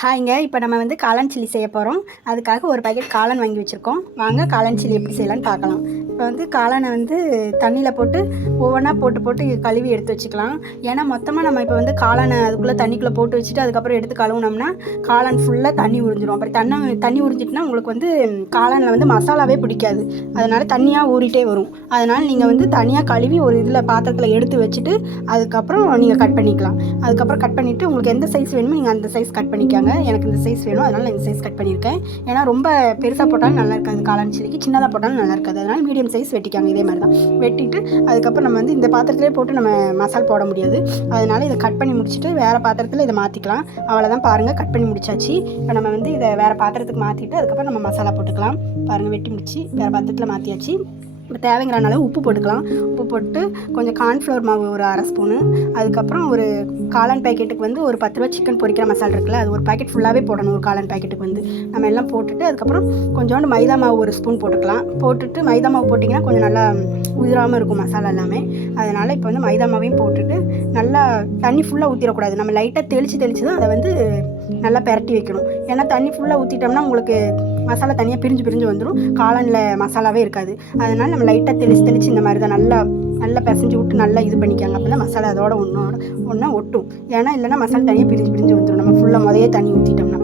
ஹாய்ங்க இப்போ நம்ம வந்து காளான் சில்லி செய்ய போகிறோம் அதுக்காக ஒரு பாக்கெட் காளான் வாங்கி வச்சுருக்கோம். வாங்க காளான் சில்லி எப்படி செய்யலான்னு பார்க்கலாம். இப்போ வந்து காளானை வந்து தண்ணியில் போட்டு ஒவ்வொன்றா போட்டு போட்டு கழுவி எடுத்து வச்சுக்கலாம். ஏன்னா மொத்தமாக நம்ம இப்போ வந்து காளானை அதுக்குள்ளே தண்ணிக்குள்ளே போட்டு வச்சுட்டு அதுக்கப்புறம் எடுத்து கழுவுனோம்னா காளான் ஃபுல்லாக தண்ணி உறிஞ்சிடும் அப்புறம் தண்ணி தண்ணி உறிஞ்சிட்டுனா உங்களுக்கு வந்து காளானில் வந்து மசாலாவே பிடிக்காது. அதனால் தண்ணியாக ஊறிட்டே வரும். அதனால் நீங்கள் வந்து தனியாக கழுவி ஒரு இதில் பாத்திரத்தில் எடுத்து வச்சுட்டு அதுக்கப்புறம் நீங்கள் கட் பண்ணிக்கலாம். அதுக்கப்புறம் கட் பண்ணிவிட்டு உங்களுக்கு எந்த சைஸ் வேணுமோ நீங்கள் அந்த சைஸ் கட் பண்ணிக்காங்க. எனக்கு இந்த சைஸ் வேணும். அதனால் நான் இந்த சைஸ் கட் பண்ணியிருக்கேன். ஏன்னா ரொம்ப பெருசாக போட்டாலும் நல்லா இருக்காது. காளான் சில்லிக்கு சின்னதாக போட்டாலும் நல்லா இருக்காது. அதனால் மீடியம் சைஸ் வெட்டிக்காங்க இதே மாதிரி தான் வெட்டிட்டு அதுக்கப்புறம் நம்ம வந்து இந்த பாத்திரத்திலே போட்டு நம்ம மசால் போட முடியாது. அதனால் இதை கட் பண்ணி முடிச்சுட்டு வேறு பாத்திரத்தில் இதை மாற்றிக்கலாம் அவ்வளோதான் பாருங்கள் கட் பண்ணி முடிச்சாச்சு. இப்போ நம்ம வந்து இதை வேறு பாத்திரத்துக்கு மாற்றிட்டு அதுக்கப்புறம் நம்ம மசாலா போட்டுக்கலாம். பாருங்கள் வெட்டி முடிச்சு வேறு பாத்திரத்தில் மாற்றியாச்சு இப்போ தேவைங்கிறனால உப்பு போட்டுக்கலாம். உப்பு போட்டு கொஞ்சம் கார்ன்ஃப்ளவர் மாவு ஒரு அரை ஸ்பூனு அதுக்கப்புறம் ஒரு காளான் பேக்கெட்டுக்கு வந்து ஒரு பத்து ரூபா சிக்கன் பொரிக்கிற மசாலா இருக்குல்ல அது ஒரு பாக்கெட் ஃபுல்லாகவே போடணும் ஒரு காளான் பேக்கெட்டுக்கு வந்து. நம்ம எல்லாம் போட்டுட்டு அதுக்கப்புறம் கொஞ்சோண்டு மைதா மாவு ஒரு ஸ்பூன் போட்டுக்கலாம். போட்டுட்டு மைதா மாவு போட்டிங்கன்னா கொஞ்சம் நல்லா உதிராமல் இருக்கும் மசாலா எல்லாமே. அதனால் இப்போ வந்து மைதா மாவையும் போட்டுட்டு நல்லா தண்ணி ஃபுல்லாக ஊற்றிடக்கூடாது நம்ம லைட்டாக தெளித்து தெளித்து தான் அதை வந்து நல்லா பெரட்டி வைக்கணும். ஏன்னா தண்ணி ஃபுல்லாக ஊற்றிட்டோம்னா உங்களுக்கு மசாலா தனியாக பிரிஞ்சு பிரிஞ்சு வந்துடும் காளானில் மசாலாவே இருக்காது. அதனால் நம்ம லைட்டாக தெளித்து தெளித்து இந்த மாதிரி தான் நல்லா நல்லா பிசைஞ்சு விட்டு நல்லா இது பண்ணிக்காங்க. அப்போ தான் மசாலா அதோட ஒன்றோட ஒன்றா ஒட்டும். ஏன்னா இல்லைன்னா மசாலா தனியாக பிரிஞ்சு பிரிஞ்சு வந்துடும் நம்ம ஃபுல்லாக முதையே தண்ணி ஊற்றிட்டோம்னா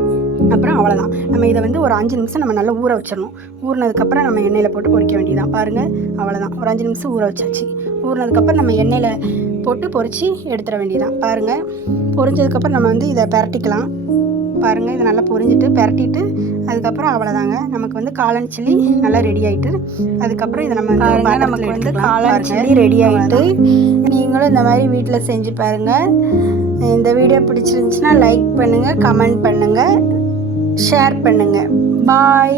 அப்புறம் அவ்வளோதான் நம்ம இதை வந்து ஒரு அஞ்சு நிமிஷம் நம்ம நல்லா ஊற வச்சிடணும். ஊறினதுக்கப்புறம் நம்ம எண்ணெயில் போட்டு பொறிக்க வேண்டியதான் பாருங்கள் அவ்வளோதான் ஒரு அஞ்சு நிமிஷம் ஊற வச்சாச்சு. ஊறினதுக்கப்புறம் நம்ம எண்ணெயில் போட்டு பொரித்து எடுத்துட வேண்டியதான் பாருங்கள் பொரிஞ்சதுக்கப்புறம் நம்ம வந்து இதை பிரட்டிக்கலாம். பாருங்கள் இதை நல்லா பொரிஞ்சிட்டு பிரட்டிட்டு அதுக்கப்புறம் அவ்வளோதாங்க நமக்கு வந்து காளான் சில்லி நல்லா ரெடி ஆயிட்டு அதுக்கப்புறம் இதை நம்ம பாருங்க, நமக்கு வந்து. காளான் சில்லி ரெடி அவ்வளவுதான். நீங்களும் இந்த மாதிரி வீட்டில் செஞ்சு பாருங்கள் இந்த வீடியோ பிடிச்சிருந்துச்சுன்னா லைக் பண்ணுங்கள் கமெண்ட் பண்ணுங்கள் ஷேர் பண்ணுங்கள் பாய்